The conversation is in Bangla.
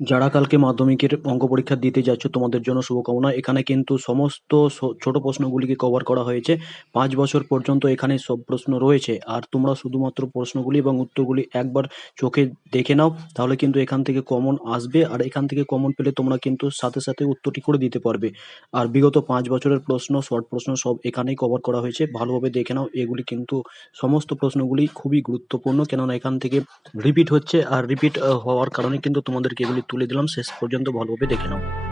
যারা কালকে মাধ্যমিকের অঙ্ক পরীক্ষা দিতে যাচ্ছ, তোমাদের জন্য শুভকামনা। এখানে কিন্তু সমস্ত ছোট প্রশ্নগুলিকে কভার করা হয়েছে। পাঁচ বছর পর্যন্ত এখানে সব প্রশ্ন রয়েছে। আর তোমরা শুধুমাত্র প্রশ্নগুলি এবং উত্তরগুলি একবার চোখে দেখে নাও, তাহলে কিন্তু এখান থেকে কমন আসবে। আর এখান থেকে কমন পেলে তোমরা কিন্তু সাথে সাথে উত্তরটি করে দিতে পারবে। আর বিগত পাঁচ বছরের প্রশ্ন শর্ট প্রশ্ন সব এখানেই কভার করা হয়েছে। ভালোভাবে দেখে নাও, এগুলি কিন্তু সমস্ত প্রশ্নগুলি খুবই গুরুত্বপূর্ণ। কেননা এখান থেকে রিপিট হচ্ছে। আর রিপিট হওয়ার কারণে কিন্তু তোমাদেরকে এগুলি তুলে দিলাম শেষ পর্যন্ত ভালোভাবে দেখে নাও।